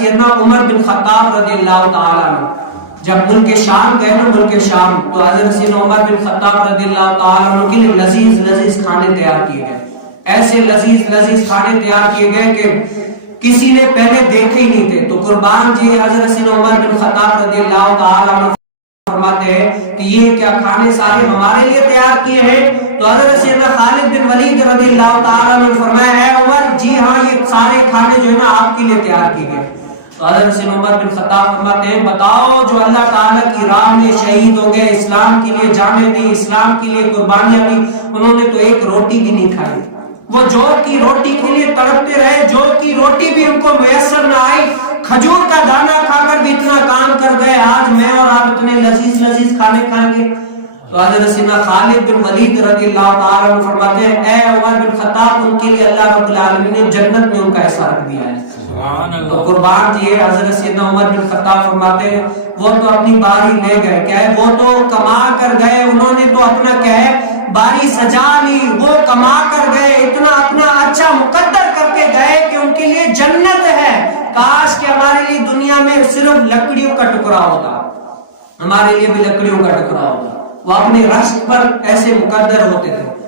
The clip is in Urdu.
سیدنا عمر بن خطاب رضی اللہ تعالیٰ عنہ جب ملک شام گئے نا، ملک شام، تو حضرت سیدنا عمر بن خطاب رضی اللہ تعالیٰ عنہ کے لیے لذیذ لذیذ کھانے تیار کیے گئے، ایسے لذیذ لذیذ کھانے تیار کیے گئے کہ کسی نے پہلے دیکھے ہی نہیں تھے۔ تو قربان جی حضرت سیدنا عمر بن خطاب رضی اللہ تعالیٰ عنہ فرماتے ہیں کہ یہ کیا کھانے سارے ہمارے لیے تیار کیے ہیں؟ تو حضرت سیدنا خالد بن ولید رضی اللہ تعالیٰ عنہ نے فرمایا اے عمر جی ہاں یہ سارے کھانے جو ہے نا آپ کے لیے تیار کیے گئے۔ تو حضرت سیدنا عمر بن خطاب فرماتے ہیں بتاؤ جو اللہ تعالیٰ کی راہ میں شہید ہو گئے، اسلام کے لیے جانیں دی، اسلام کے لیے قربانیاں دی، انہوں نے تو ایک روٹی بھی نہیں کھائی، وہ جوار کی روٹی کے لیے تڑپتے رہے، جوار کی روٹی بھی ان کو میسر نہ آئی، کھجور کا دانہ کھا کر بھی اتنا کام کر گئے، آج میں اور آپ اتنے لذیذ لذیذ کھانے کھائیں گے؟ تو حضرت سیدنا خالد بن ولید رضی اللہ تعالیٰ عنہ فرماتے ہیں اے عمر بن خطاب ان کے لیے اللہ رب العالمین نے جنت میں ان کا حصہ رکھ دیا ہے۔ تو قربان جی حضرت سیدنا عمر بن خطاب فرماتے ہیں وہ تو اپنی باری لے گئے، کیا ہے وہ تو کما کر گئے، انہوں نے تو اپنا کیا ہے باری سجا لی، وہ کما کر گئے، اتنا اپنا اچھا مقدر کر کے گئے کہ ان کے لیے جنت ہے۔ کاش کہ ہمارے لیے دنیا میں صرف لکڑیوں کا ٹکڑا ہوتا، ہمارے لیے بھی لکڑیوں کا ٹکڑا ہوتا، وہ اپنے رشک پر ایسے مقدر ہوتے تھے۔